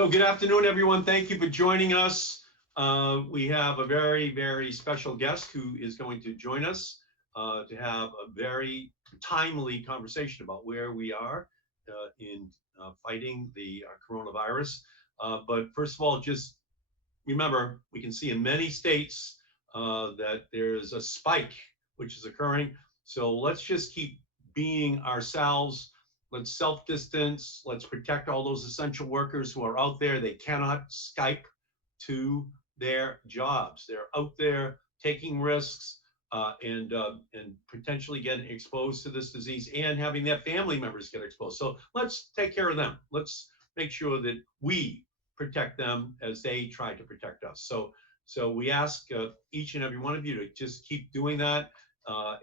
So good afternoon, everyone. Thank you for joining us. We have a very, very special guest who is going to join us to have a very timely conversation about where we are in fighting the coronavirus. But first of all, just remember, we can see in many states that there's a spike which is occurring. So let's just keep being ourselves. Let's self-distance. Let's protect all those essential workers who are out there. They cannot Skype to their jobs. They're out there taking risks and potentially getting exposed to this disease and having their family members get exposed. So let's take care of them. Let's make sure that we protect them as they try to protect us. So we ask each and every one of you to just keep doing that.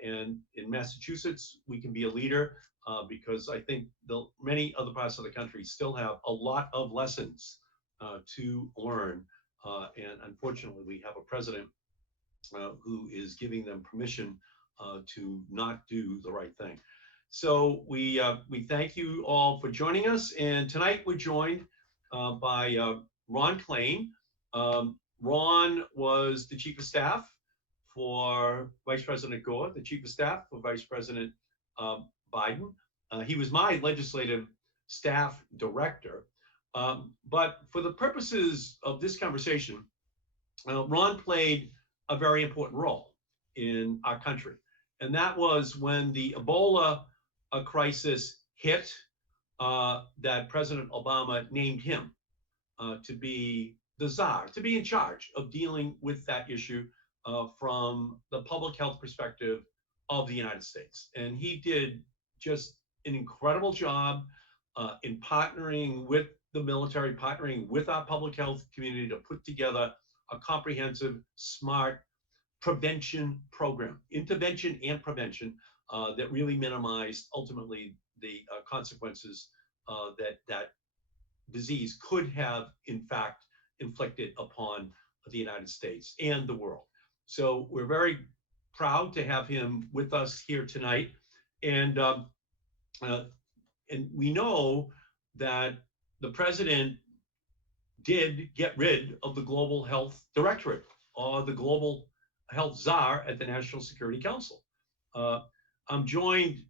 And in Massachusetts, we can be a leader. Because I think many other parts of the country still have a lot of lessons to learn. And unfortunately, we have a president who is giving them permission to not do the right thing. So we thank you all for joining us. And tonight we're joined by Ron Klain. Ron was the Chief of Staff for Vice President Gore, the Chief of Staff for Vice President Biden. He was my legislative staff director. But for the purposes of this conversation, Ron played a very important role in our country. And that was when the Ebola crisis hit, that President Obama named him to be the czar, to be in charge of dealing with that issue from the public health perspective of the United States. And he did just an incredible job in partnering with the military, partnering with our public health community to put together a comprehensive, smart prevention program, intervention and prevention that really minimized ultimately the consequences that disease could have in fact inflicted upon the United States and the world. So we're very proud to have him with us here tonight. And we know that the president did get rid of the Global Health Directorate or the Global Health Czar at the National Security Council. I'm joined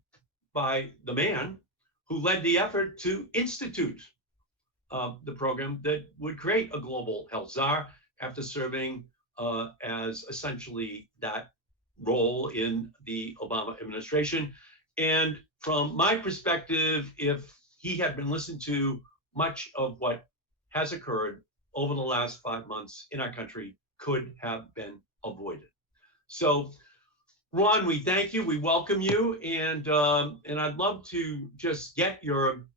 by the man who led the effort to institute the program that would create a Global Health Czar after serving as essentially that role in the Obama administration. And from my perspective, if he had been listened to, much of what has occurred over the last 5 months in our country could have been avoided. So, Ron, we thank you, we welcome you, and I'd love to just get your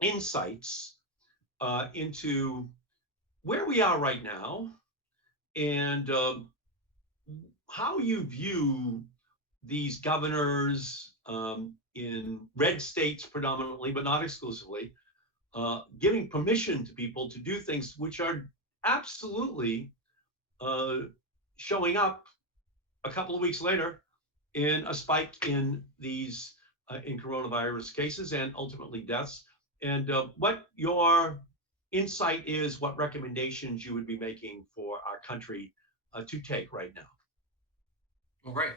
insights into where we are right now, and how you view these governors in red states predominantly, but not exclusively, giving permission to people to do things which are absolutely uh, showing up a couple of weeks later in a spike in these in coronavirus cases and ultimately deaths. And what your insight is, what recommendations you would be making for our country to take right now. Well, great.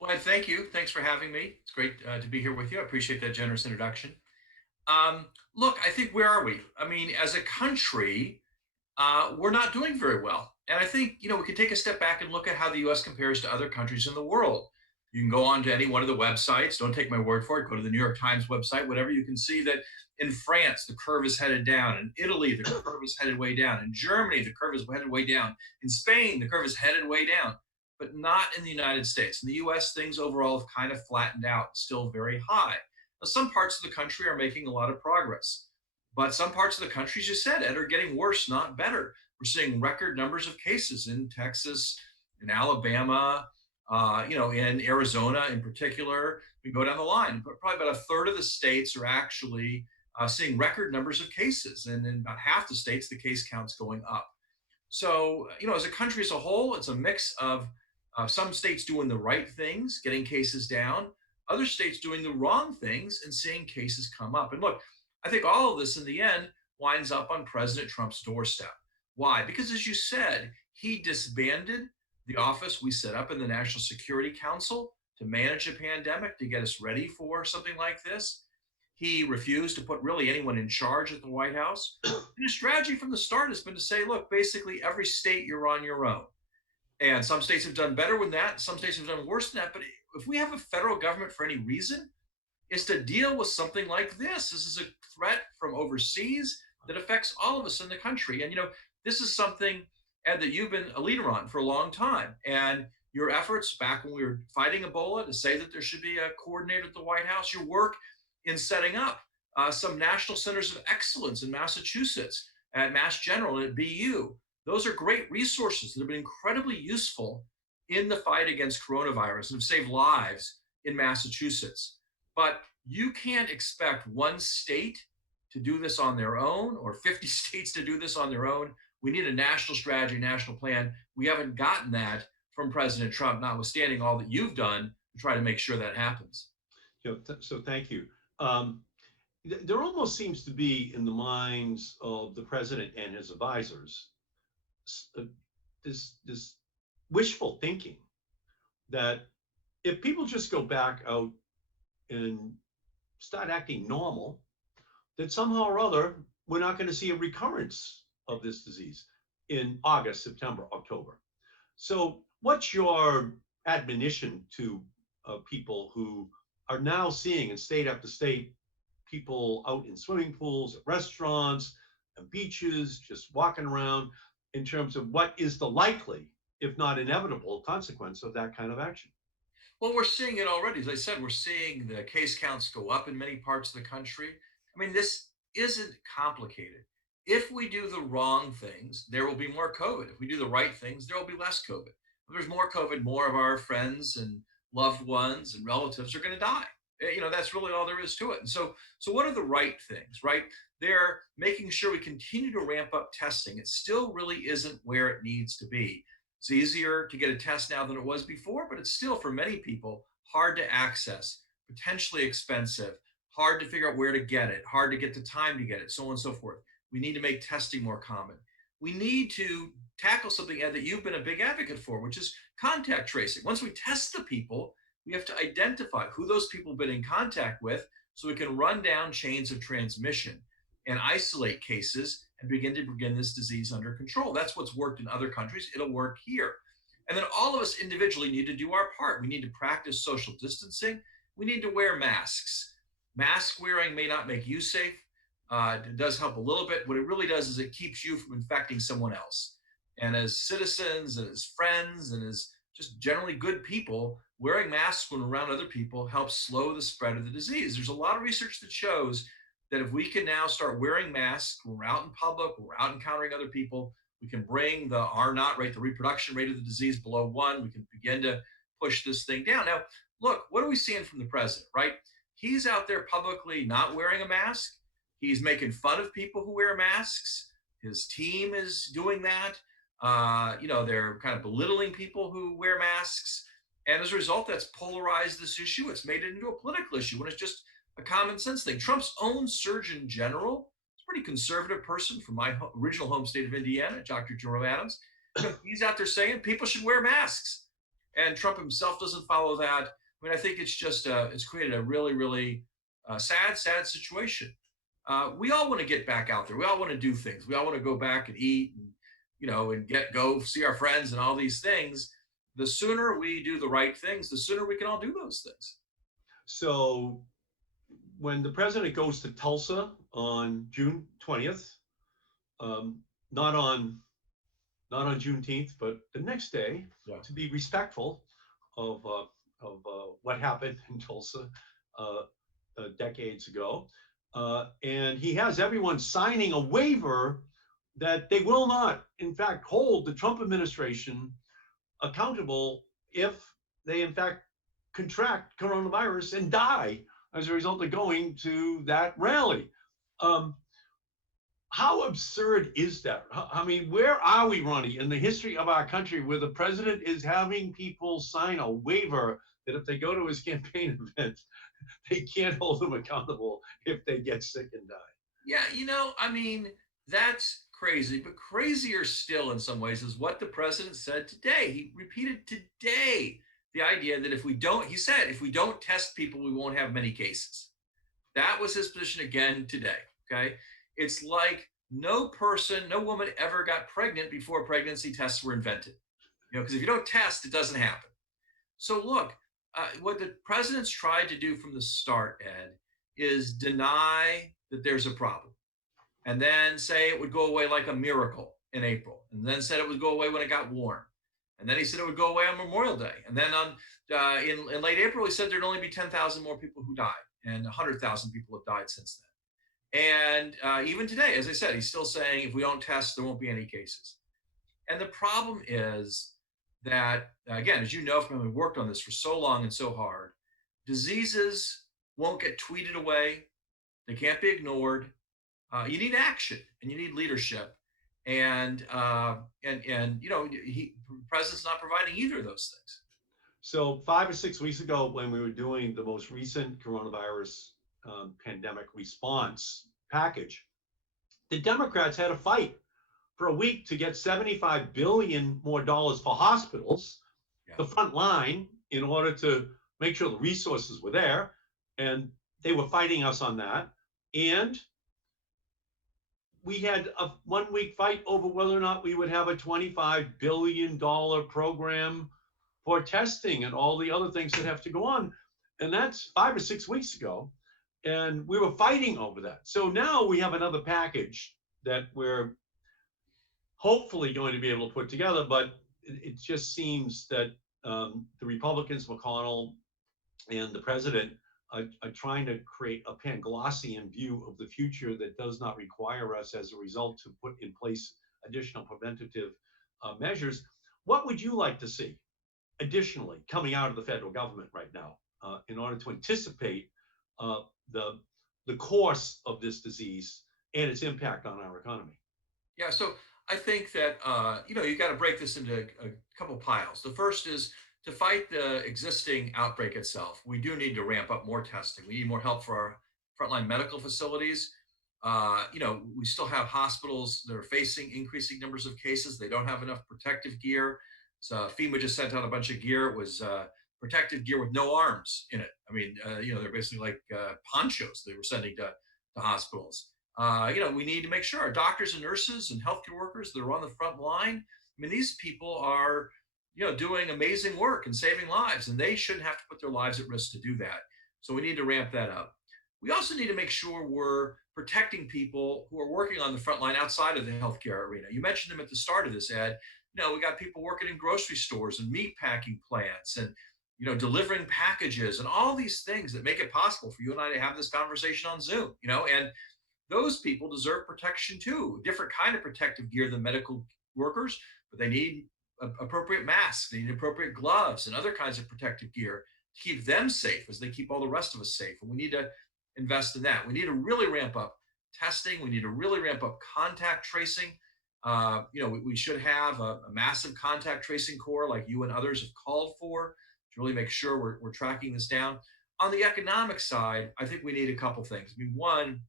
Well, Ed, thank you. Thanks for having me. It's great to be here with you. I appreciate that generous introduction. Um, Look, I think where are we? I mean, as a country, we're not doing very well. And I think, we can take a step back and look at how the US compares to other countries in the world. You can go on to any one of the websites. Don't take my word for it. Go to the New York Times website, whatever. You can see that in France, the curve is headed down. In Italy, the curve is headed way down. In Germany, the curve is headed way down. In Spain, the curve is headed way down, but not in the United States. In the US, things overall have kind of flattened out, still very high. Now, some parts of the country are making a lot of progress. But some parts of the country, as you said, Ed, are getting worse, not better. We're seeing record numbers of cases in Texas, in Alabama, in Arizona in particular. We go down the line, but probably about a third of the states are actually seeing record numbers of cases. And in about half the states, the case count's going up. So, as a country as a whole, it's a mix of some states doing the right things, getting cases down, other states doing the wrong things and seeing cases come up. And look, I think all of this in the end winds up on President Trump's doorstep. Why? Because as you said, he disbanded the office we set up in the National Security Council to manage a pandemic, to get us ready for something like this. He refused to put really anyone in charge at the White House. And his strategy from the start has been to say, look, basically every state you're on your own. And some states have done better with that. Some states have done worse than that. But if we have a federal government for any reason, is to deal with something like this. This is a threat from overseas that affects all of us in the country. And, this is something, Ed, that you've been a leader on for a long time. And your efforts back when we were fighting Ebola to say that there should be a coordinator at the White House, your work in setting up some national centers of excellence in Massachusetts, at Mass General, and at BU. Those are great resources that have been incredibly useful in the fight against coronavirus and have saved lives in Massachusetts. But you can't expect one state to do this on their own or 50 states to do this on their own. We need a national strategy, national plan. We haven't gotten that from President Trump, notwithstanding all that you've done to try to make sure that happens. So thank you. Um, there almost seems to be in the minds of the president and his advisors uh, this wishful thinking that if people just go back out and start acting normal, that somehow or other we're not going to see a recurrence of this disease in August, September, October. So, what's your admonition to people who are now seeing in state after state people out in swimming pools, at restaurants, and beaches, just walking around, in terms of what is the likely, if not inevitable, consequence of that kind of action? Well, we're seeing it already. As I said, we're seeing the case counts go up in many parts of the country. I mean, this isn't complicated. If we do the wrong things, there will be more COVID. If we do the right things, there will be less COVID. If there's more COVID, more of our friends and loved ones and relatives are going to die. That's really all there is to it. And so what are the right things, right? They're making sure we continue to ramp up testing. It still really isn't where it needs to be. It's easier to get a test now than it was before, but it's still, for many people, hard to access, potentially expensive, hard to figure out where to get it, hard to get the time to get it, so on and so forth. We need to make testing more common. We need to tackle something, Ed, that you've been a big advocate for, which is contact tracing. Once we test the people, we have to identify who those people have been in contact with so we can run down chains of transmission and isolate cases and begin this disease under control. That's what's worked in other countries. It'll work here. And then all of us individually need to do our part. We need to practice social distancing. We need to wear masks. Mask wearing may not make you safe. It does help a little bit. What it really does is it keeps you from infecting someone else. And as citizens and as friends and as just generally good people, wearing masks when around other people helps slow the spread of the disease. There's a lot of research that shows that if we can now start wearing masks when we're out in public, when we're out encountering other people, We can bring the R naught rate, the reproduction rate of the disease, below 1. We can begin to push this thing down. Now, look, what are we seeing from the president, right? He's out there publicly not wearing a mask. He's making fun of people who wear masks. His team is doing that. They're kind of belittling people who wear masks. And as a result, that's polarized this issue. It's made it into a political issue when it's just a common sense thing. Trump's own Surgeon General, is a pretty conservative person from my original home state of Indiana, Dr. Jerome Adams. He's out there saying people should wear masks. And Trump himself doesn't follow that. I mean, I think it's just, it's created a really, really sad situation. We all want to get back out there. We all want to do things. We all want to go back and eat and, and go see our friends and all these things. The sooner we do the right things, the sooner we can all do those things. So when the president goes to Tulsa on June 20th, not on Juneteenth, but the next day, Yeah. to be respectful of what happened in Tulsa decades ago, and he has everyone signing a waiver that they will not, in fact, hold the Trump administration accountable if they, in fact, contract coronavirus and die as a result of going to that rally. How absurd is that? I mean, where are we, Ronnie, in the history of our country where the president is having people sign a waiver that if they go to his campaign event, they can't hold them accountable if they get sick and die? Yeah, I mean, that's crazy, but crazier still in some ways is what the president said today. He repeated today the idea that he said, if we don't test people, we won't have many cases. That was his position again today. Okay. It's like no woman ever got pregnant before pregnancy tests were invented. Because if you don't test, it doesn't happen. So look, what the president's tried to do from the start, Ed, is deny that there's a problem, and then say it would go away like a miracle in April, and then said it would go away when it got warm, and then he said it would go away on Memorial Day, and then in late April he said there'd only be 10,000 more people who died, and 100,000 people have died since then. And even today, as I said, he's still saying if we don't test, there won't be any cases. And the problem is that, again, as you know from having worked on this for so long and so hard, diseases won't get tweeted away. They can't be ignored. You need action and you need leadership. And the president's not providing either of those things. So 5 or 6 weeks ago, when we were doing the most recent coronavirus pandemic response package, the Democrats had a fight for a week to get $75 billion more for hospitals, the front line, in order to make sure the resources were there. And they were fighting us on that. And we had a 1 week fight over whether or not we would have a $25 billion program for testing and all the other things that have to go on. And that's 5 or 6 weeks ago. And we were fighting over that. So now we have another package that we're hopefully going to be able to put together. But it just seems that the Republicans, McConnell, and the president are trying to create a Panglossian view of the future that does not require us, as a result, to put in place additional preventative measures. What would you like to see additionally coming out of the federal government right now in order to anticipate the course of this disease and its impact on our economy? Yeah, so I think that you got to break this into a couple piles. The first is to fight the existing outbreak itself. We do need to ramp up more testing. We need more help for our frontline medical facilities. We still have hospitals that are facing increasing numbers of cases. They don't have enough protective gear. So FEMA just sent out a bunch of gear. It was protective gear with no arms in it. I mean, they're basically like ponchos they were sending to hospitals. We need to make sure our doctors and nurses and healthcare workers that are on the front line, I mean, these people are, doing amazing work and saving lives, and they shouldn't have to put their lives at risk to do that. So we need to ramp that up. We also need to make sure we're protecting people who are working on the front line outside of the healthcare arena. You mentioned them at the start of this, Ed. We got people working in grocery stores and meat packing plants and, delivering packages and all these things that make it possible for you and I to have this conversation on Zoom, and those people deserve protection too, a different kind of protective gear than medical workers, but they need appropriate masks, they need appropriate gloves and other kinds of protective gear to keep them safe as they keep all the rest of us safe. And we need to invest in that. We need to really ramp up testing. We need to really ramp up contact tracing. We should have a massive contact tracing core like you and others have called for to really make sure we're tracking this down. On the economic side, I think we need a couple things. I mean, one,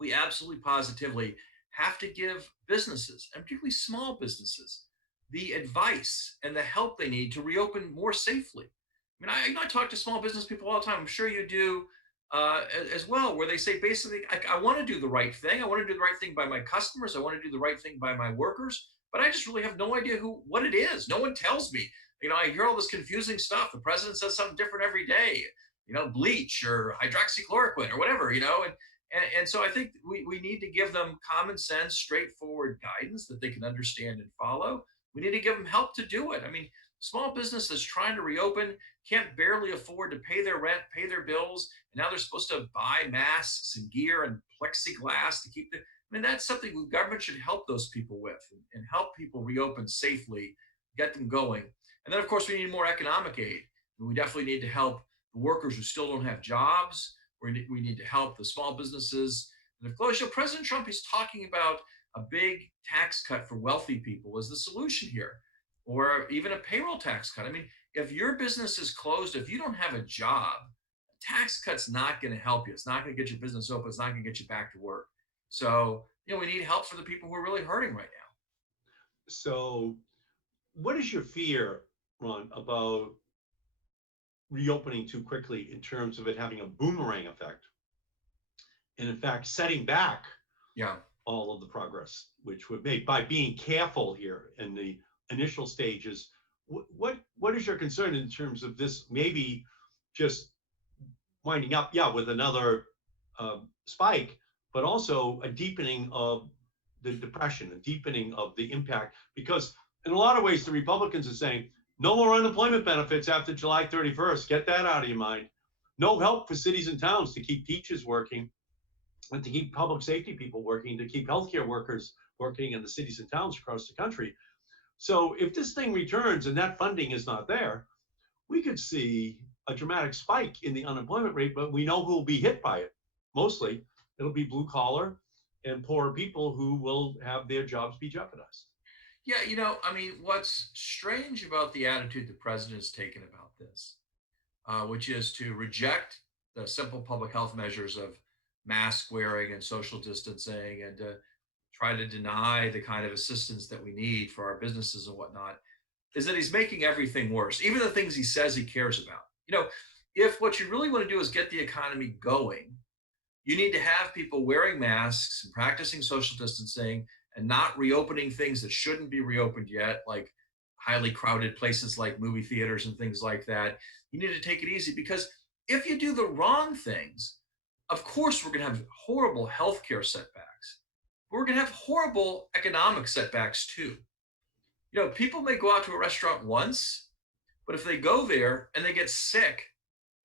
we absolutely positively have to give businesses, and particularly small businesses, the advice and the help they need to reopen more safely. I mean, I talk to small business people all the time. I'm sure you do as well, where they say basically, I want to do the right thing. I want to do the right thing by my customers. I want to do the right thing by my workers, but I just really have no idea what it is. No one tells me. I hear all this confusing stuff. The president says something different every day. Bleach or hydroxychloroquine or whatever. And so I think we need to give them common sense, straightforward guidance that they can understand and follow. We need to give them help to do it. I mean, small businesses trying to reopen can't barely afford to pay their rent, pay their bills, and now they're supposed to buy masks and gear and plexiglass to keep the. I mean, that's something the government should help those people with and help people reopen safely, get them going. And then, of course, we need more economic aid. We definitely need to help the workers who still don't have jobs. We need to help the small businesses. And of course, President Trump is talking about a big tax cut for wealthy people as the solution here, or even a payroll tax cut. I mean, if your business is closed, if you don't have a job, a tax cut's not going to help you. It's not going to get your business open. It's not going to get you back to work. So, we need help for the people who are really hurting right now. So what is your fear, Ron, about reopening too quickly in terms of it having a boomerang effect and in fact setting back Yeah. all of the progress which we've made by being careful here in the initial stages? What is your concern in terms of this maybe just winding up with another spike, but also a deepening of the depression, a deepening of the impact? Because in a lot of ways the Republicans are saying no more unemployment benefits after July 31st. Get that out of your mind. No help for cities and towns to keep teachers working and to keep public safety people working, to keep healthcare workers working in the cities and towns across the country. So if this thing returns and that funding is not there, we could see a dramatic spike in the unemployment rate, but we know who will be hit by it. Mostly, it'll be blue collar and poor people who will have their jobs be jeopardized. Yeah, I mean, what's strange about the attitude the president has taken about this, which is to reject the simple public health measures of mask wearing and social distancing and to try to deny the kind of assistance that we need for our businesses and whatnot, is that he's making everything worse, even the things he says he cares about. If what you really want to do is get the economy going, you need to have people wearing masks and practicing social distancing and not reopening things that shouldn't be reopened yet, like highly crowded places like movie theaters and things like that. You need to take it easy, because if you do the wrong things, of course, we're going to have horrible healthcare setbacks. We're going to have horrible economic setbacks too. People may go out to a restaurant once, but if they go there and they get sick,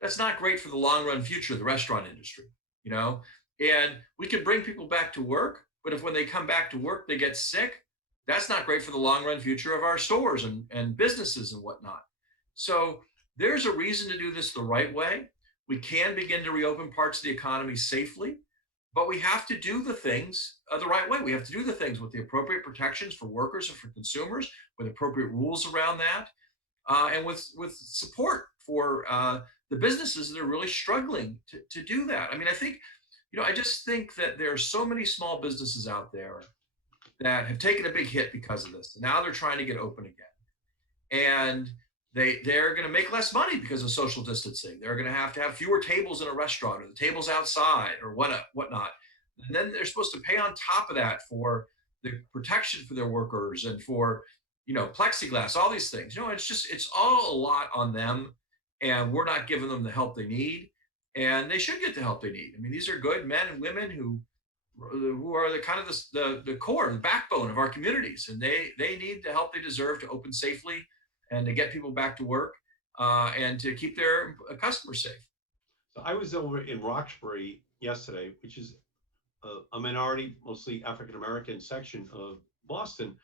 that's not great for the long run future of the restaurant industry, and we can bring people back to work, but if when they come back to work, they get sick, that's not great for the long run future of our stores and businesses and whatnot. So there's a reason to do this the right way. We can begin to reopen parts of the economy safely, but we have to do the things the right way. We have to do the things with the appropriate protections for workers and for consumers, with appropriate rules around that, and with support for the businesses that are really struggling to do that. I mean, I just think that there are so many small businesses out there that have taken a big hit because of this. And now they're trying to get open again. And they're going to make less money because of social distancing. They're going to have fewer tables in a restaurant, or the tables outside, or whatnot. And then they're supposed to pay on top of that for the protection for their workers and for, plexiglass, all these things. It's all a lot on them, and we're not giving them the help they need. And they should get the help they need. I mean, these are good men and women who are the kind of the core, the backbone of our communities, and they need the help they deserve to open safely and to get people back to work and to keep their customers safe. So I was over in Roxbury yesterday, which is a minority, mostly African American section of Boston,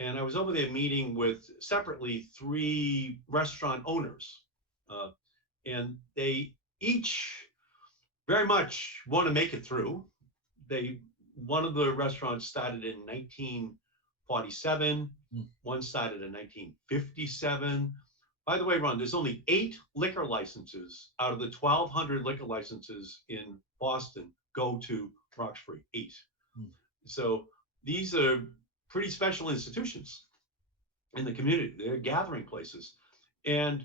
and I was over there meeting with separately 3 restaurant owners, uh, and they each very much want to make it through. They One of the restaurants started in 1947. Mm. One started in 1957. By the way, Ron, there's only 8 liquor licenses out of the 1,200 liquor licenses in Boston go to Roxbury. 8. Mm. So these are pretty special institutions in the community. They're gathering places, and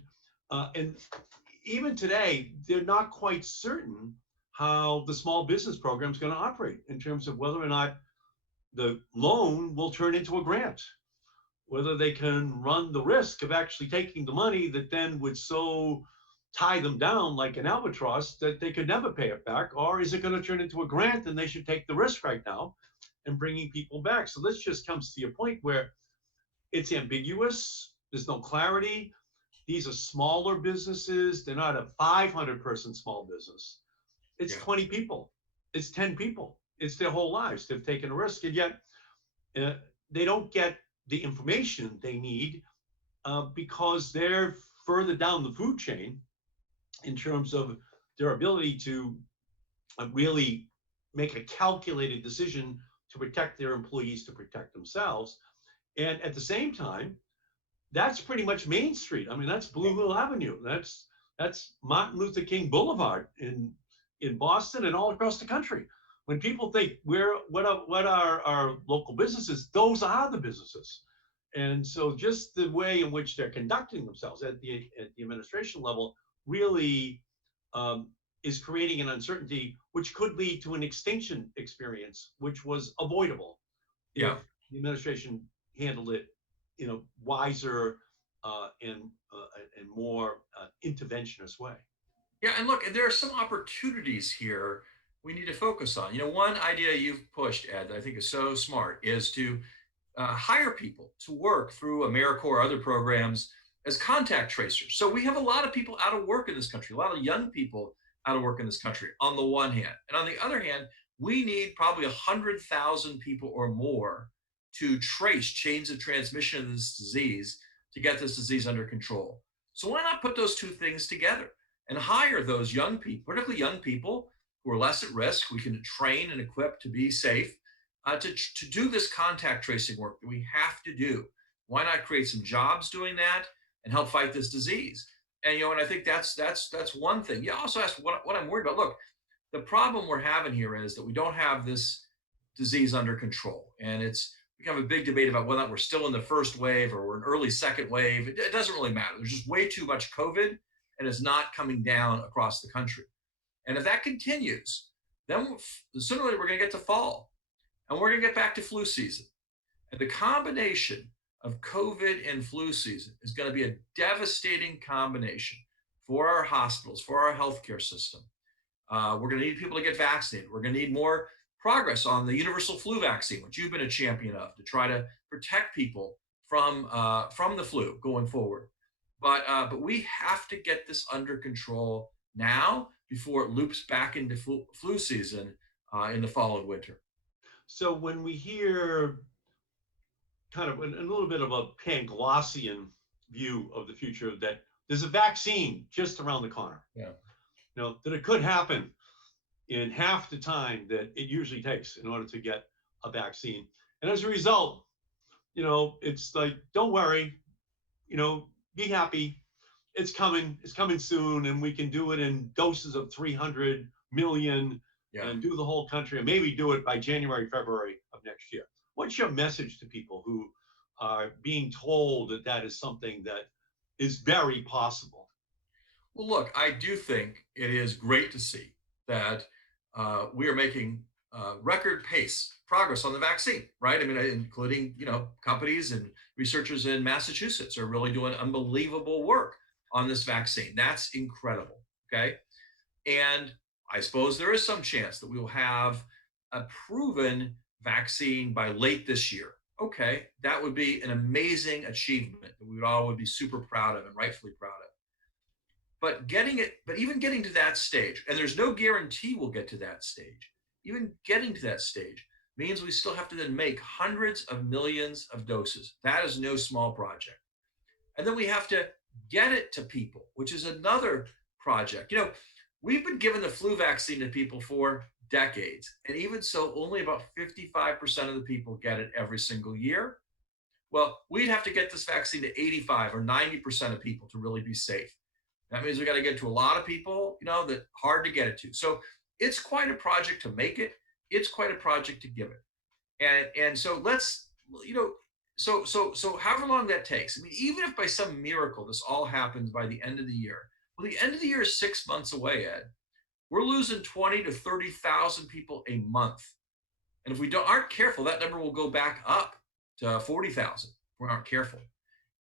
even today, they're not quite certain how the small business program is going to operate in terms of whether or not the loan will turn into a grant, whether they can run the risk of actually taking the money that then would so tie them down like an albatross that they could never pay it back, or is it going to turn into a grant and they should take the risk right now and bringing people back. So this just comes to a point where it's ambiguous. There's no clarity. These are smaller businesses. They're not a 500-person small business. It's Yeah. 20 people. It's 10 people. It's their whole lives. They've taken a risk, and yet uh, they don't get the information they need because they're further down the food chain in terms of their ability to really make a calculated decision to protect their employees, to protect themselves. And at the same time, that's pretty much Main Street. I mean, that's Blue Hill Avenue. That's Martin Luther King Boulevard in Boston and all across the country. When people think what are our local businesses, those are the businesses. And so just the way in which they're conducting themselves at the administration level really um, is creating an uncertainty which could lead to an extinction experience, which was avoidable if Yeah. the administration handled it in a wiser and more interventionist way. Yeah, and look, there are some opportunities here we need to focus on. One idea you've pushed, Ed, that I think is so smart, is to hire people to work through AmeriCorps or other programs as contact tracers. So we have a lot of people out of work in this country, a lot of young people out of work in this country, on the one hand. And on the other hand, we need probably 100,000 people or more to trace chains of transmission of this disease to get this disease under control. So why not put those two things together and hire those young people, particularly young people who are less at risk, we can train and equip to be safe, to do this contact tracing work that we have to do. Why not create some jobs doing that and help fight this disease? And I think that's one thing. You also asked what I'm worried about. Look, the problem we're having here is that we don't have this disease under control, and we have a big debate about whether or not we're still in the first wave or we're in early second wave. It doesn't really matter. There's just way too much COVID, and it's not coming down across the country. And if that continues, then sooner or later we're going to get to fall, and we're going to get back to flu season. And the combination of COVID and flu season is going to be a devastating combination for our hospitals, for our healthcare system. We're going to need people to get vaccinated. We're going to need more progress on the universal flu vaccine, which you've been a champion of, to try to protect people from the flu going forward. But we have to get this under control now before it loops back into flu season in the fall and winter. So when we hear kind of a little bit of a Panglossian view of the future that there's a vaccine just around the corner, Yeah. that it could happen in half the time that it usually takes in order to get a vaccine. And as a result, it's like, don't worry, be happy. It's coming soon, and we can do it in doses of 300 million Yeah. and do the whole country, and maybe do it by January, February of next year. What's your message to people who are being told that that is something that is very possible? Well, look, I do think it is great to see that we are making record pace progress on the vaccine, right? I mean, including, companies and researchers in Massachusetts are really doing unbelievable work on this vaccine. That's incredible. Okay. And I suppose there is some chance that we will have a proven vaccine by late this year. Okay. That would be an amazing achievement that we would be super proud of and rightfully proud of. But even getting to that stage, and there's no guarantee we'll get to that stage, even getting to that stage, means we still have to then make hundreds of millions of doses. That is no small project. And then we have to get it to people, which is another project. We've been giving the flu vaccine to people for decades. And even so, only about 55% of the people get it every single year. Well, we'd have to get this vaccine to 85 or 90% of people to really be safe. That means we got to get to a lot of people, that hard to get it to. So it's quite a project to make it. It's quite a project to give it. And so let's, so however long that takes. I mean, even if by some miracle this all happens by the end of the year, well, the end of the year is 6 months away, Ed. We're losing 20 to 30,000 people a month. And if we aren't careful, that number will go back up to 40,000 if we aren't careful.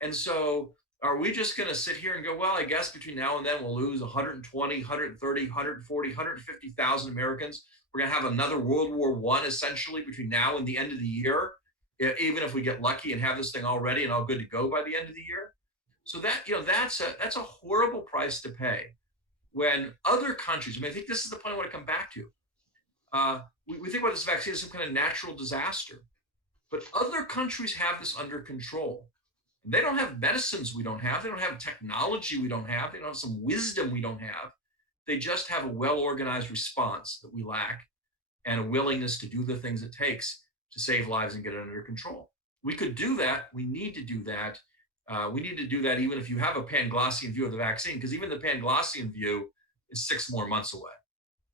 And so are we just going to sit here and go, well, I guess between now and then we'll lose 120, 130, 140, 150,000 Americans. We're going to have another World War I essentially between now and the end of the year, even if we get lucky and have this thing all ready and all good to go by the end of the year. So that's a horrible price to pay when other countries, I mean, I think this is the point I want to come back to. We think about this vaccine as some kind of natural disaster, but other countries have this under control. And they don't have medicines we don't have. They don't have technology we don't have. They don't have some wisdom we don't have. They just have a well-organized response that we lack and a willingness to do the things it takes to save lives and get it under control. We could do that. We need to do that. We need to do that even if you have a Panglossian view of the vaccine, because even the Panglossian view is 6 more months away.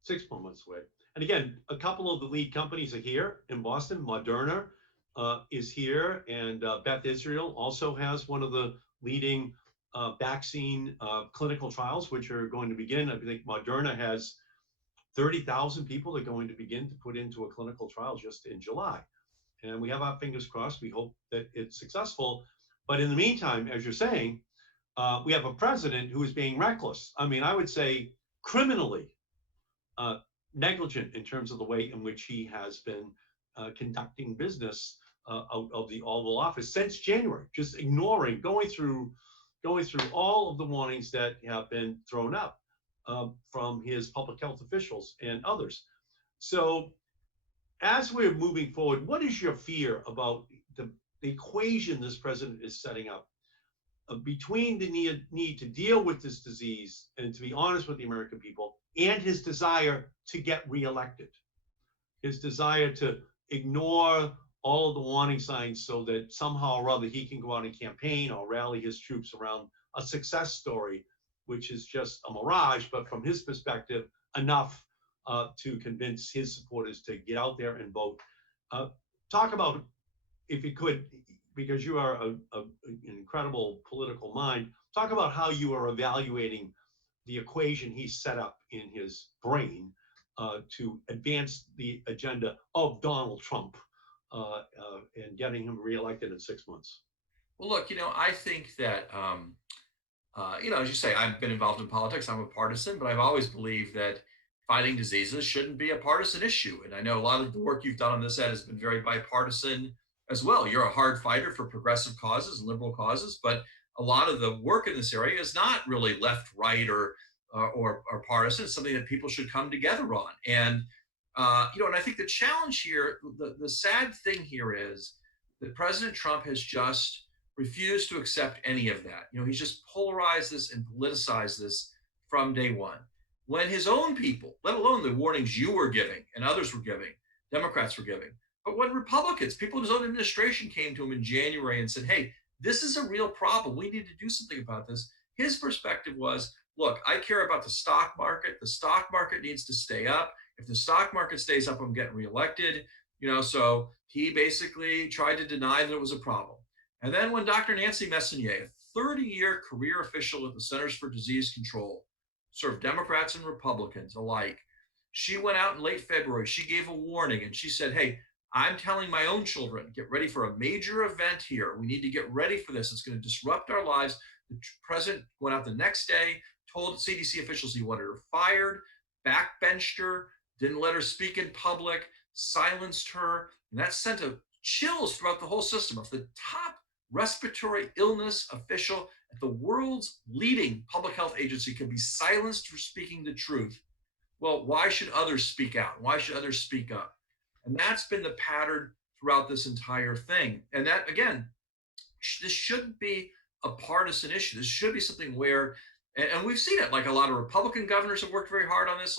6 more months away. And again, a couple of the lead companies are here in Boston. Moderna is here, and Beth Israel also has one of the leading vaccine clinical trials, which are going to begin. I think Moderna has 30,000 people that are going to begin to put into a clinical trial just in July. And we have our fingers crossed. We hope that it's successful. But in the meantime, as you're saying, we have a president who is being reckless. I mean, I would say criminally negligent in terms of the way in which he has been conducting business out of the Oval Office since January, just ignoring, going through all of the warnings that have been thrown up from his public health officials and others. So as we're moving forward, what is your fear about the equation this president is setting up between the need to deal with this disease and to be honest with the American people and his desire to get reelected, his desire to ignore all of the warning signs so that somehow or other he can go out and campaign or rally his troops around a success story, which is just a mirage, but from his perspective, enough to convince his supporters to get out there and vote. Talk about, if you could, because you are an incredible political mind, talk about how you are evaluating the equation he set up in his brain to advance the agenda of Donald Trump and getting him reelected in 6 months. Well, look, I think that, as you say, I've been involved in politics. I'm a partisan, but I've always believed that fighting diseases shouldn't be a partisan issue. And I know a lot of the work you've done on this, Ed, has been very bipartisan as well. You're a hard fighter for progressive causes and liberal causes, but a lot of the work in this area is not really left, right, or partisan. It's something that people should come together on. And and I think the challenge here, the sad thing here is that President Trump has just refused to accept any of that. He's just polarized this and politicized this from day one. When his own people, let alone the warnings you were giving and others were giving, Democrats were giving, but when Republicans, people in his own administration came to him in January and said, hey, this is a real problem. We need to do something about this. His perspective was, look, I care about the stock market. The stock market needs to stay up. If the stock market stays up, I'm getting reelected. So he basically tried to deny that it was a problem. And then when Dr. Nancy Messonnier, a 30-year career official at the Centers for Disease Control, served Democrats and Republicans alike, she went out in late February. She gave a warning and she said, hey, I'm telling my own children, get ready for a major event here. We need to get ready for this. It's going to disrupt our lives. The president went out the next day, told CDC officials he wanted her fired, backbenched her, didn't let her speak in public, silenced her. And that sent chills throughout the whole system. If the top respiratory illness official at the world's leading public health agency can be silenced for speaking the truth, well, why should others speak out? Why should others speak up? And that's been the pattern throughout this entire thing. And that, again, this shouldn't be a partisan issue. This should be something where, and we've seen it, like a lot of Republican governors have worked very hard on this.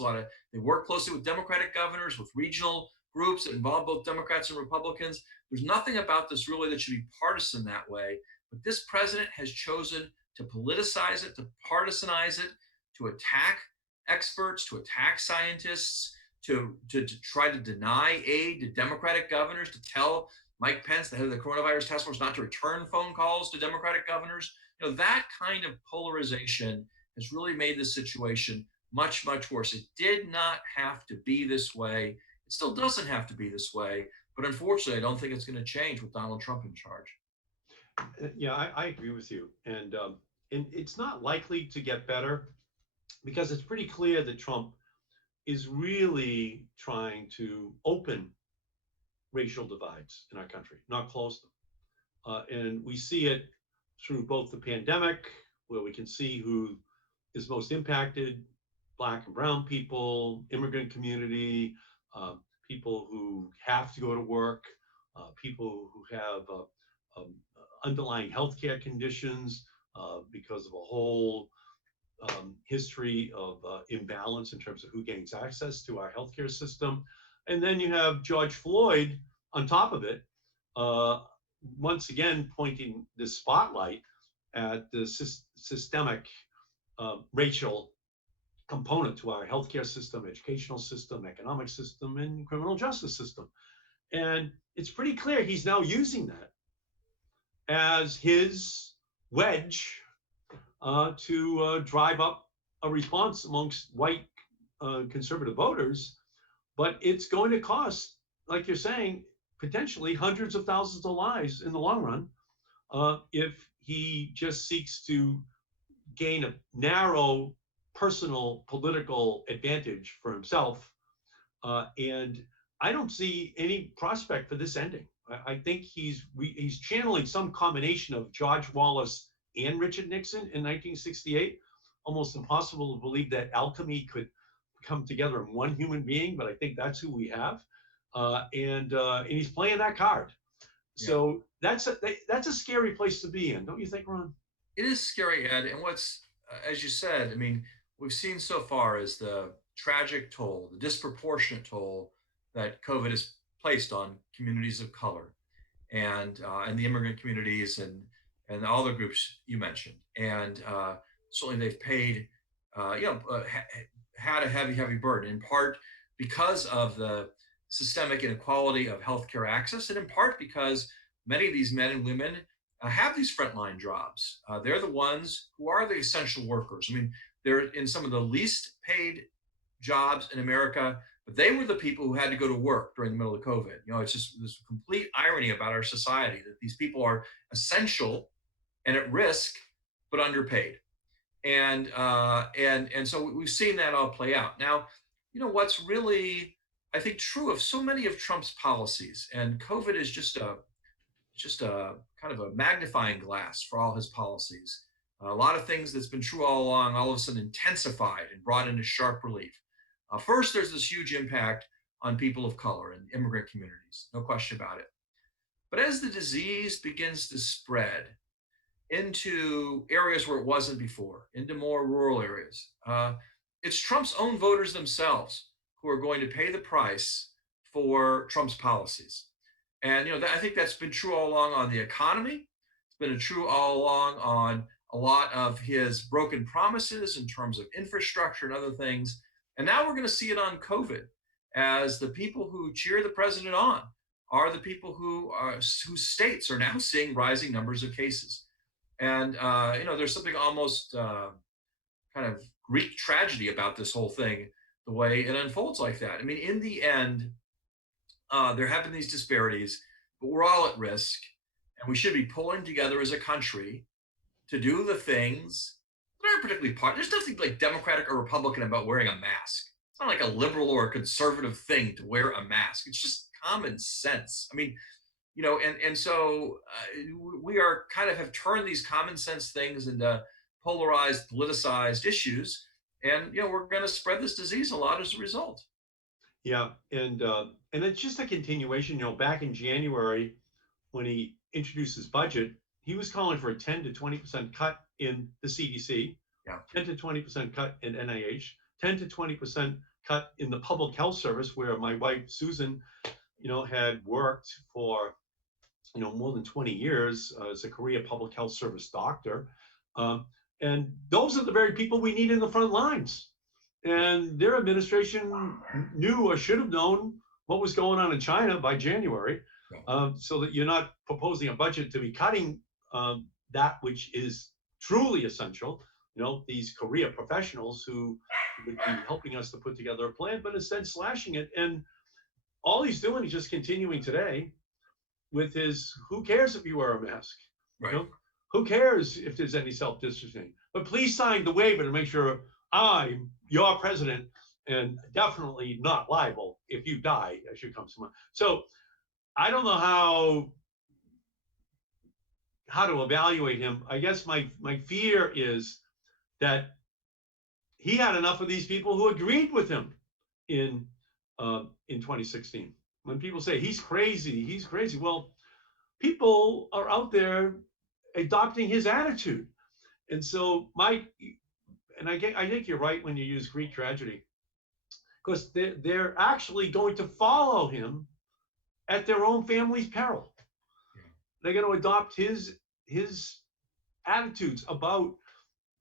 They work closely with Democratic governors, with regional groups that involve both Democrats and Republicans. There's nothing about this really that should be partisan that way. But this president has chosen to politicize it, to partisanize it, to attack experts, to attack scientists, to try to deny aid to Democratic governors, to tell Mike Pence, the head of the coronavirus task force, not to return phone calls to Democratic governors. That kind of polarization has really made this situation much, much worse. It did not have to be this way. It still doesn't have to be this way. But unfortunately, I don't think it's going to change with Donald Trump in charge. Yeah, I agree with you. And it's not likely to get better because it's pretty clear that Trump is really trying to open racial divides in our country, not close them. And we see it through both the pandemic, where we can see who is most impacted: Black and brown people, immigrant community, people who have to go to work, people who have underlying healthcare conditions because of a whole history of imbalance in terms of who gains access to our healthcare system. And then you have George Floyd on top of it, once again pointing the spotlight at the systemic racial component to our healthcare system, educational system, economic system, and criminal justice system. And it's pretty clear he's now using that as his wedge to drive up a response amongst white conservative voters. But it's going to cost, like you're saying, potentially hundreds of thousands of lives in the long run if he just seeks to gain a narrow personal political advantage for himself. And I don't see any prospect for this ending. I think he's channeling some combination of George Wallace and Richard Nixon in 1968. Almost impossible to believe that alchemy could come together in one human being, but I think that's who we have. And he's playing that card. Yeah. So that's a scary place to be in, don't you think, Ron? It is scary, Ed. And what's, as you said, I mean, we've seen so far is the tragic toll, the disproportionate toll that COVID has placed on communities of color and the immigrant communities and all the groups you mentioned. And certainly they've paid, had a heavy burden, in part because of the systemic inequality of healthcare access, and in part because many of these men and women have these frontline jobs. They're the ones who are the essential workers. I mean, they're in some of the least paid jobs in America, but they were the people who had to go to work during the middle of COVID. It's just this complete irony about our society that these people are essential and at risk, but underpaid. And so we've seen that all play out. Now, what's really, I think, true of so many of Trump's policies, and COVID is just a kind of a magnifying glass for all his policies. A lot of things that's been true all along, all of a sudden intensified and brought into sharp relief. First, there's this huge impact on people of color and immigrant communities, no question about it. But as the disease begins to spread into areas where it wasn't before, into more rural areas, it's Trump's own voters themselves who are going to pay the price for Trump's policies. And I think that's been true all along on the economy. It's been true all along on a lot of his broken promises in terms of infrastructure and other things. And now we're going to see it on COVID, as the people who cheer the president on are the people whose states are now seeing rising numbers of cases. And there's something almost kind of Greek tragedy about this whole thing, the way it unfolds like that. I mean, in the end, there have been these disparities, but we're all at risk, and we should be pulling together as a country to do the things that aren't particularly there's nothing like Democratic or Republican about wearing a mask. It's not like a liberal or a conservative thing to wear a mask. It's just common sense. I mean, and so we are kind of have turned these common sense things into polarized, politicized issues, and we're going to spread this disease a lot as a result. Yeah, and it's just a continuation. Back in January when he introduced his budget, he was calling for a 10 to 20% cut in the CDC, Yeah. 10 to 20% cut in NIH, 10 to 20% cut in the public health service, where my wife Susan, had worked for more than 20 years as a Korea public health service doctor. Um, and those are the very people we need in the front lines. And their administration knew or should have known what was going on in China by January, Yeah. so that you're not proposing a budget to be cutting that which is truly essential. These Korea professionals who would be helping us to put together a plan, but instead slashing it. And all he's doing is just continuing today with his who cares if you wear a mask? Right. You know, who cares if there's any self-distancing? But please sign the waiver to make sure I'm your president and definitely not liable if you die as you come to mind. So I don't know how to evaluate him. I guess my fear is that he had enough of these people who agreed with him in 2016. When people say he's crazy. Well, people are out there adopting his attitude. And so I think you're right when you use Greek tragedy, because they're actually going to follow him at their own family's peril. Yeah. They're going to adopt his attitudes about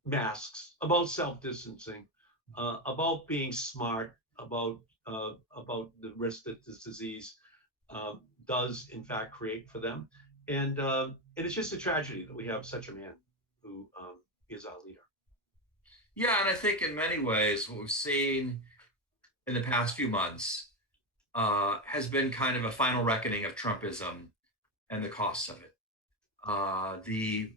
masks, about self-distancing, about being smart, about the risk that this disease does in fact create for them. And it's just a tragedy that we have such a man who is our leader. Yeah, and I think in many ways, what we've seen in the past few months has been kind of a final reckoning of Trumpism and the costs of it. The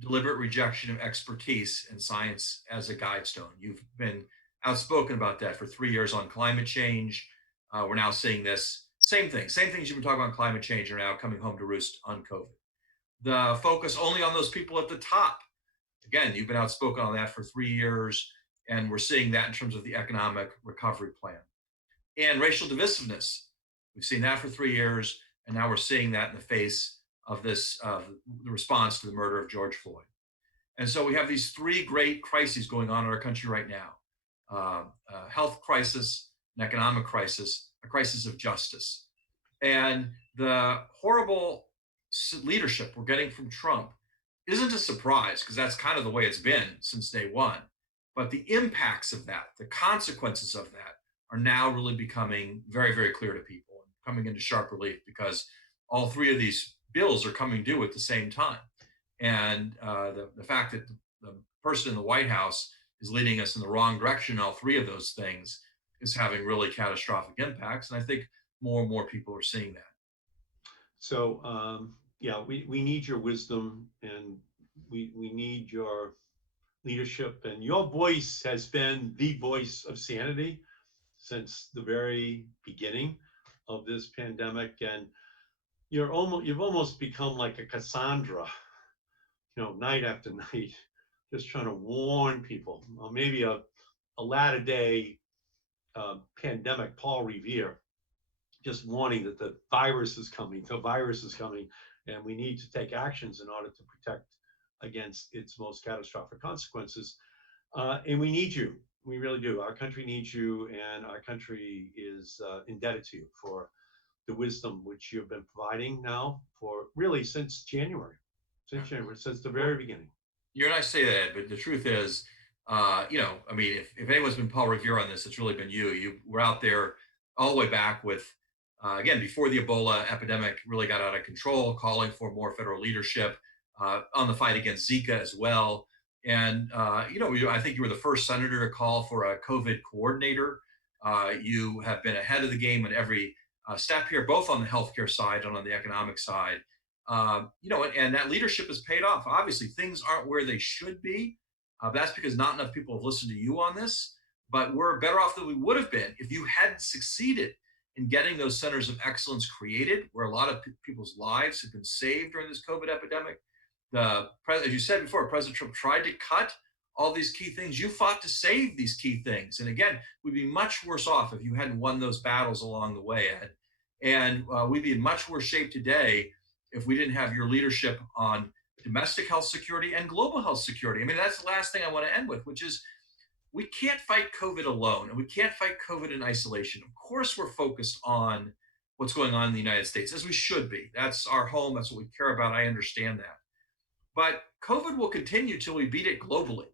deliberate rejection of expertise and science as a guide stone. You've been outspoken about that for 3 years on climate change. We're now seeing this same things you've been talking about climate change are now coming home to roost on COVID. The focus only on those people at the top. Again, you've been outspoken on that for 3 years, and we're seeing that in terms of the economic recovery plan. And racial divisiveness. We've seen that for 3 years, and now we're seeing that in the face of this the response to the murder of George Floyd. And so we have these three great crises going on in our country right now: a health crisis, an economic crisis, a crisis of justice. And the horrible leadership we're getting from Trump isn't a surprise, because that's kind of the way it's been since day one. But the impacts of that, the consequences of that, are now really becoming very, very clear to people and coming into sharp relief, because all three of these bills are coming due at the same time. And the fact that the person in the White House is leading us in the wrong direction, all three of those things, is having really catastrophic impacts. And I think more and more people are seeing that. So yeah, we need your wisdom, and we need your leadership, and your voice has been the voice of sanity since the very beginning of this pandemic. And you've almost become like a Cassandra, night after night, just trying to warn people, or maybe a latter day pandemic Paul Revere, just warning that the virus is coming, and we need to take actions in order to protect against its most catastrophic consequences. And we need you. We really do. Our country needs you, and our country is indebted to you for the wisdom which you've been providing now for really since January, since the very beginning. You and I say that, but the truth is, I mean, if anyone's been Paul Revere on this, it's really been you. You were out there all the way back with, again, before the Ebola epidemic really got out of control, calling for more federal leadership on the fight against Zika as well. And, I think you were the first senator to call for a COVID coordinator. You have been ahead of the game in every step here, both on the healthcare side and on the economic side. And that leadership has paid off. Obviously, things aren't where they should be. That's because not enough people have listened to you on this. But we're better off than we would have been if you hadn't succeeded in getting those centers of excellence created, where a lot of people's lives have been saved during this COVID epidemic. As you said before, President Trump tried to cut all these key things. You fought to save these key things. And again, we'd be much worse off if you hadn't won those battles along the way, Ed. And we'd be in much worse shape today if we didn't have your leadership on domestic health security and global health security. I mean, that's the last thing I want to end with, which is we can't fight COVID alone, and we can't fight COVID in isolation. Of course, we're focused on what's going on in the United States, as we should be. That's our home. That's what we care about. I understand that. But COVID will continue till we beat it globally.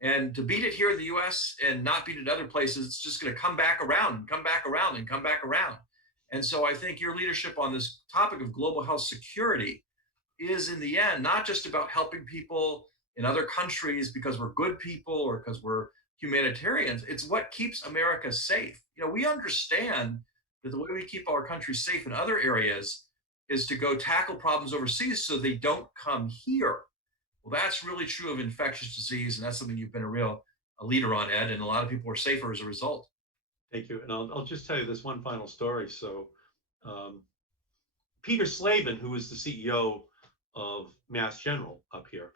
And to beat it here in the US and not beat it in other places, it's just going to come back around and come back around and come back around. And so I think your leadership on this topic of global health security is, in the end, not just about helping people in other countries because we're good people or because we're humanitarians. It's what keeps America safe. You know, we understand that the way we keep our country safe in other areas is to go tackle problems overseas so they don't come here. Well, that's really true of infectious disease, and that's something you've been a leader on, Ed, and a lot of people are safer as a result. Thank you. And I'll just tell you this one final story. So, um, Peter Slavin, who was the CEO of Mass General up here,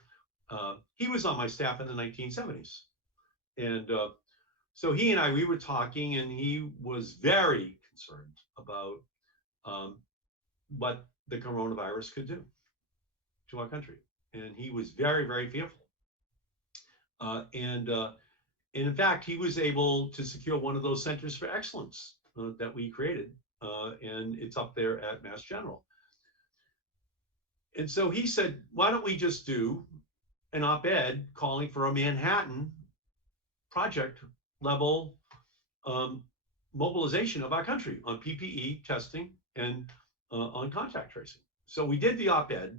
he was on my staff in the 1970s. And so he and I, we were talking, and he was very concerned about um, what the coronavirus could do to our country. And he was very, very fearful. And in fact, he was able to secure one of those centers for excellence that we created, and it's up there at Mass General. And so he said, why don't we just do an op-ed calling for a Manhattan project level mobilization of our country on PPE testing and on contact tracing. So we did the op-ed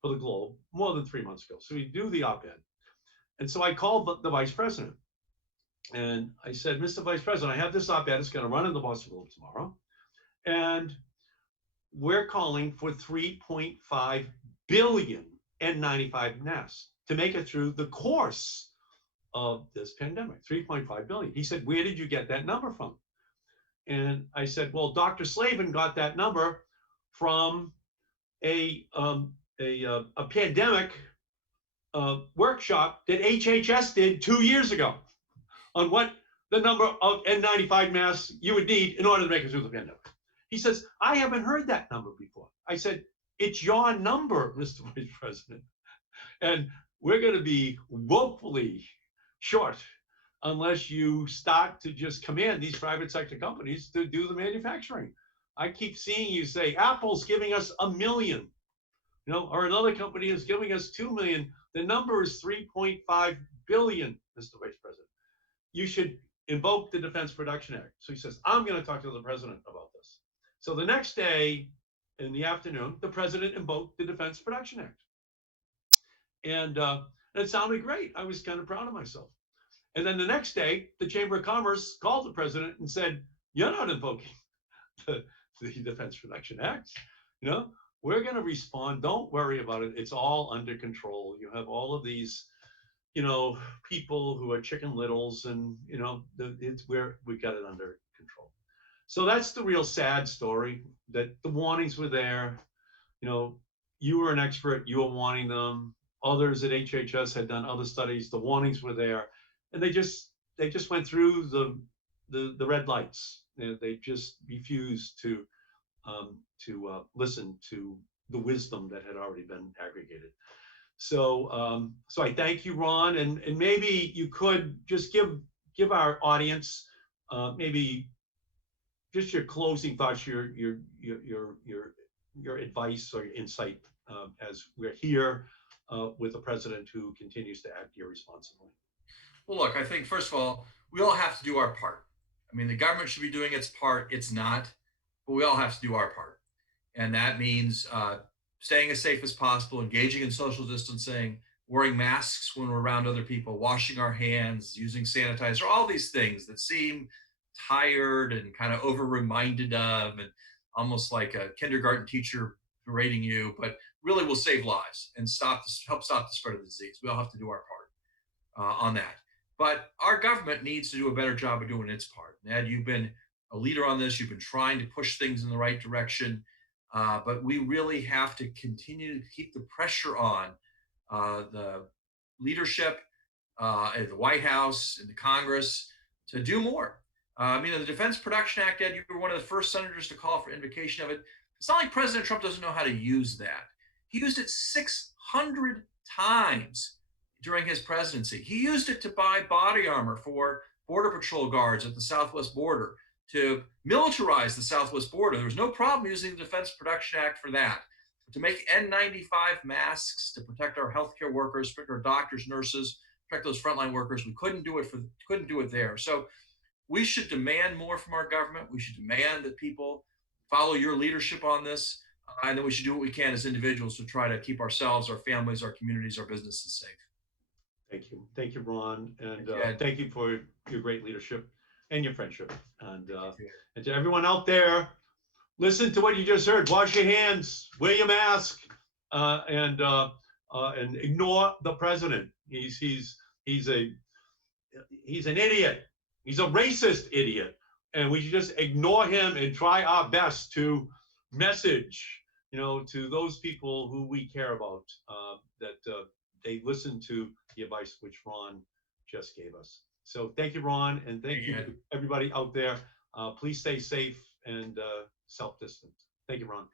for the Globe more than 3 months ago. So we do the op-ed. And so I called the vice president and I said, Mr. Vice President, I have this op-ed. It's going to run in the Boston Globe tomorrow. And we're calling for 3.5 billion N95 masks to make it through the course of this pandemic, 3.5 billion. He said, where did you get that number from? And I said, well, Dr. Slavin got that number from a pandemic workshop that HHS did 2 years ago on what the number of N95 masks you would need in order to make it through the pandemic. He says, I haven't heard that number before. I said, it's your number, Mr. Vice President. And we're going to be woefully short unless you start to just command these private sector companies to do the manufacturing. I keep seeing you say, Apple's giving us 1 million, or another company is giving us 2 million. The number is 3.5 billion, Mr. Vice President. You should invoke the Defense Production Act. So he says, I'm going to talk to the president about this. So the next day in the afternoon, the president invoked the Defense Production Act. And it sounded great. I was kind of proud of myself. And then the next day, the Chamber of Commerce called the president and said, you're not invoking the Defense Production Act. We're going to respond. Don't worry about it. It's all under control. You have all of these, people who are chicken littles, and, it's where we got it under control. So that's the real sad story, that the warnings were there. You were an expert. You were warning them. Others at HHS had done other studies. The warnings were there, and they just went through the red lights. They just refused to listen to the wisdom that had already been aggregated. So I thank you, Ron, and maybe you could just give our audience maybe just your closing thoughts, your advice or your insight as we're here with a president who continues to act irresponsibly. Well, look, I think, first of all, we all have to do our part. I mean, the government should be doing its part. It's not, but we all have to do our part. And that means staying as safe as possible, engaging in social distancing, wearing masks when we're around other people, washing our hands, using sanitizer, all these things that seem tired and kind of over-reminded of, and almost like a kindergarten teacher berating you, but really will save lives and help stop the spread of the disease. We all have to do our part on that. But our government needs to do a better job of doing its part. And Ed, you've been a leader on this. You've been trying to push things in the right direction. But we really have to continue to keep the pressure on the leadership at the White House, in the Congress, to do more. The Defense Production Act, Ed, you were one of the first senators to call for invocation of it. It's not like President Trump doesn't know how to use that. He used it 600 times during his presidency. He used it to buy body armor for Border Patrol guards at the Southwest border, to militarize the Southwest border. There was no problem using the Defense Production Act for that. To make N95 masks to protect our healthcare workers, protect our doctors, nurses, protect those frontline workers. We couldn't do it there. So we should demand more from our government. We should demand that people follow your leadership on this, and then we should do what we can as individuals to try to keep ourselves, our families, our communities, our businesses safe. Thank you, Ron, and Ed. thank you for your great leadership and your friendship. And to everyone out there, listen to what you just heard. Wash your hands, wear your mask, and ignore the president. He's an idiot. He's a racist idiot, and we should just ignore him and try our best to message, to those people who we care about, that they listen to the advice which Ron just gave us. So thank you, Ron, and thank you to everybody out there. Please stay safe and self-distant. Thank you, Ron.